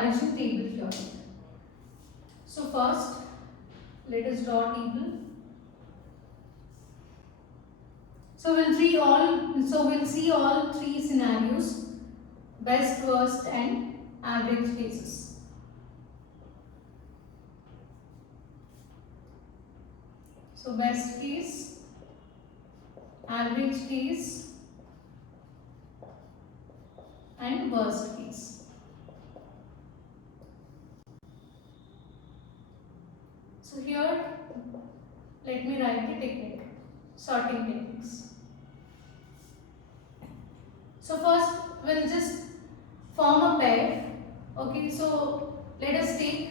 comparison table here. So first, let us draw a table. So we'll see all three scenarios: best, worst, and average cases. So best case, average case, and worst case. So here, let me write the technique, sorting techniques. So first, we'll just form a pair. Okay, so let us take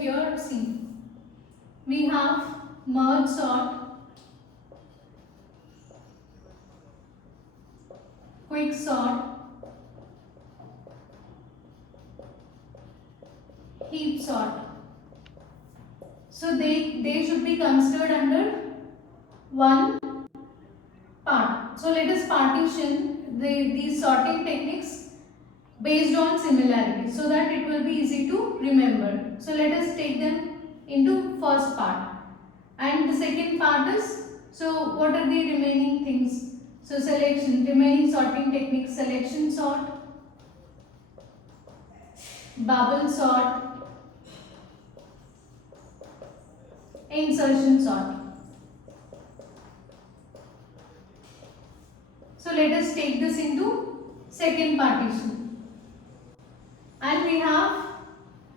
here, see, we have merge sort, quick sort, heap sort. So they should be considered under one part. So let us partition these sorting techniques based on similarity so that it will be easy to remember. So let us take them into first part. And the second part is, so what are the remaining things? So selection, remaining sorting techniques: selection sort, bubble sort, insertion sort. So let us take this into second partition. And we have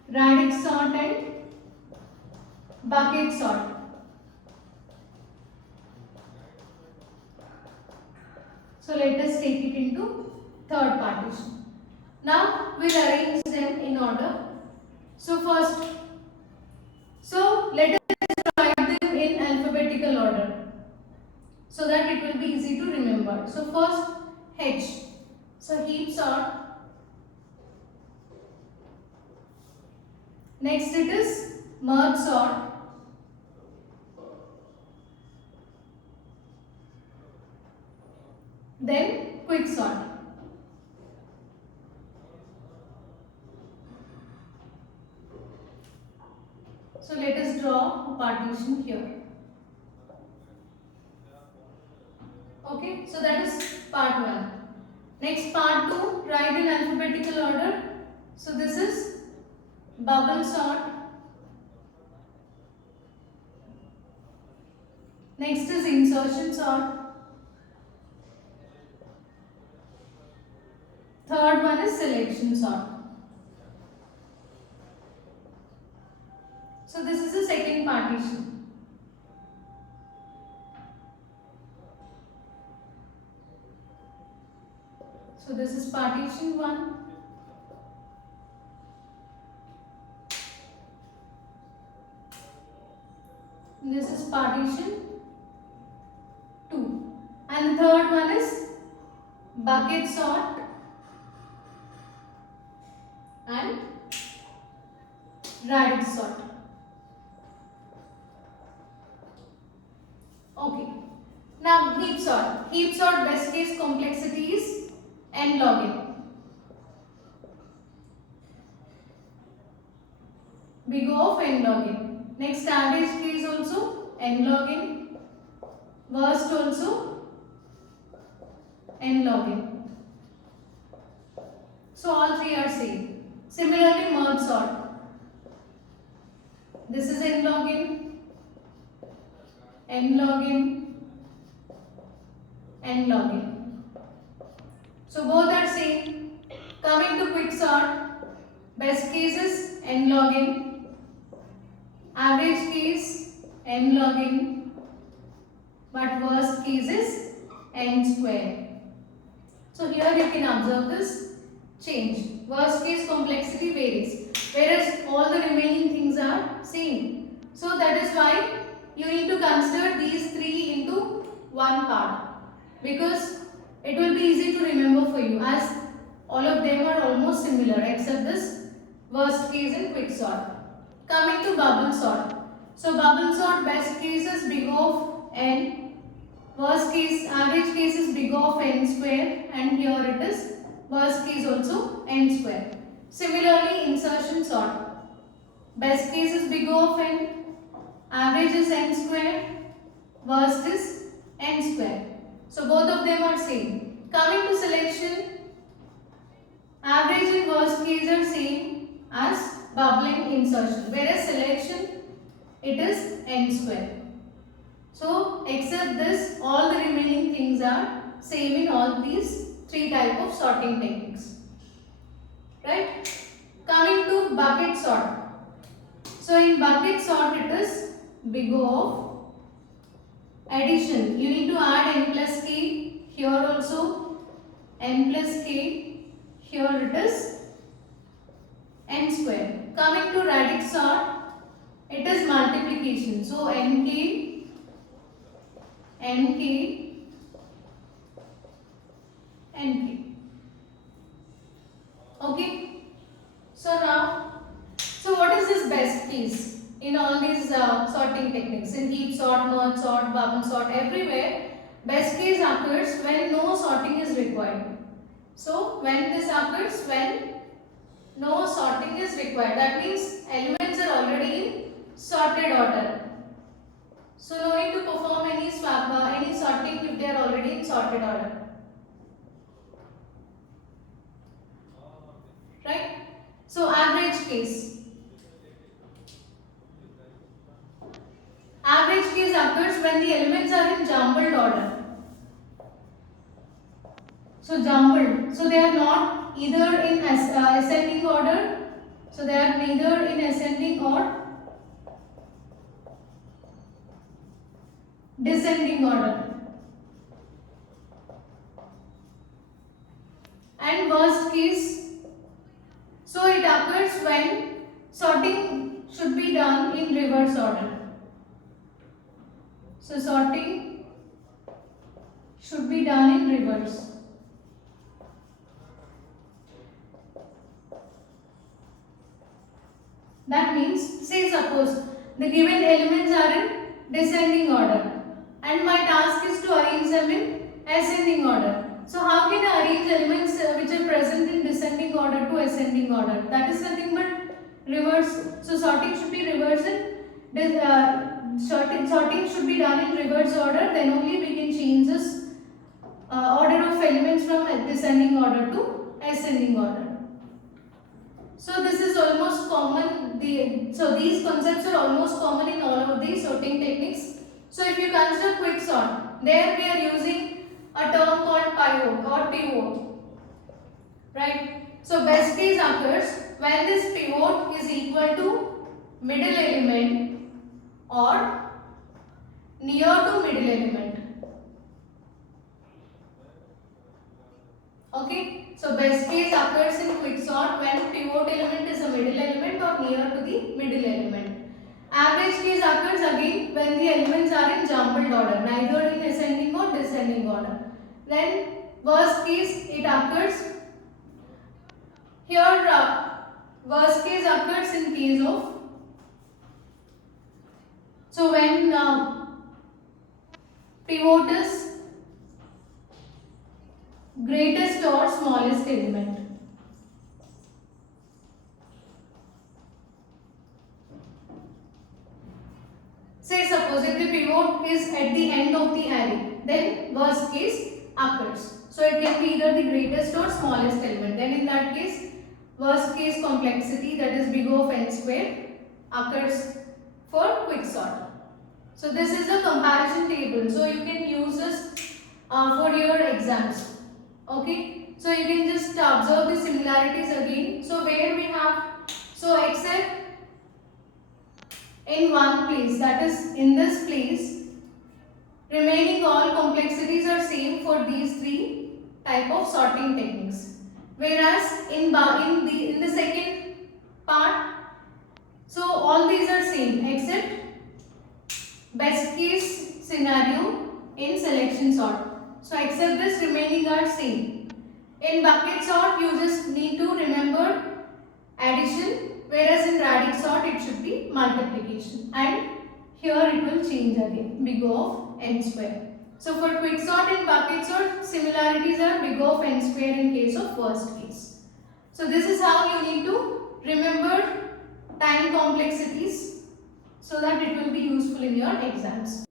radix sort and bucket sort. So let us take it into third partition. Now we'll arrange them in order. So first, let us write them in alphabetical order so that it will be easy to remember. So first, H. So heap sort. Next it is merge sort. Then quick sort. So let us draw a partition here. Okay, so that is part 1. Next, part 2, write in alphabetical order. So this is bubble sort. Next is insertion sort. Third one is selection sort. So this is the second partition. So this is partition 1. This is partition 2. And the third one is bucket sort and radix sort. Okay. Now heap sort. Heap sort best case complexity is n log n. Big O of n log n. Next, average case also n log n. Worst also n log n. So all three are same. Similarly, merge sort. This is n log n, n log n, n log n. So both are same. Coming to quick sort, best case is n log n, average case n log n, but worst case is n square. So here you can observe this change. Worst case complexity varies, whereas all the remaining things are same. So that is why you need to consider these three into one part, because it will be easy to remember for you, as all of them are almost similar except this worst case and quick sort. Coming to bubble sort. So bubble sort best case is big O of n, Worst case, average case is big O of n square, and here it is worst case also n square. Similarly, insertion sort. Best case is big O of n, average is n square, worst is n square. So both of them are same. Coming to selection, average and worst case are same as bubbling insertion, whereas selection it is n square. So except this, all the remaining things are same in all these three type of sorting techniques. Right? Coming to bucket sort. So in bucket sort it is big O of addition. You need to add n plus k, here also n plus k, here it is n square. Coming to radix sort, it is multiplication. So nk, nk, nk. Okay. So now, so what is this best case in all these sorting techniques? In heap sort, merge sort, bubble sort, everywhere best case occurs when no sorting is required. So when this occurs, when no sorting is required, that means elements are already in sorted order. So no need to perform any swap, any sorting if they are already in sorted order. Right? So average case. Average case occurs when the elements are in jumbled order. So jumbled. So they are not either in ascending order. So they are neither in ascending or descending order. And worst case, so it occurs when sorting should be done in reverse order. So sorting should be done in reverse. That means, say suppose the given elements are in descending order and my task is to arrange them in ascending order. So how can I arrange elements which are present in descending order to ascending order? That is nothing but reverse. So sorting should be reversed in sorting should be done in reverse order, then only we can change this order of elements from descending order to ascending order. So this is almost common, so these concepts are almost common in all of these sorting techniques. So if you consider quick sort, there we are using a term called pivot or pivot. Right? So best case occurs when this pivot is equal to middle element or near to middle element. Okay? So best case occurs in quicksort when pivot element is a middle element or near to the middle element. Average case occurs again when the elements are in jumbled order, neither in ascending or descending order. Then worst case it occurs here. Worst case occurs in case of, so when pivot is greatest or smallest element. Say suppose if the pivot is at the end of the array, then worst case occurs. So it can be either the greatest or smallest element. Then in that case, worst case complexity, that is big O of n square, occurs for quicksort. So this is a comparison table. So you can use this for your exams. Okay. So you can just observe the similarities again. So where we have, so except in one place, that is in this place, remaining all complexities are same for these three type of sorting techniques. Whereas in the second part, so all these are same except best case scenario in selection sort. So except this, remaining are same. In bucket sort, you just need to remember addition, whereas in radix sort it should be multiplication, and here it will change again, big O of n square. So for quicksort and bucket sort, similarities are big O of n square in case of worst case. So this is how you need to remember time complexities so that it will be useful in your exams.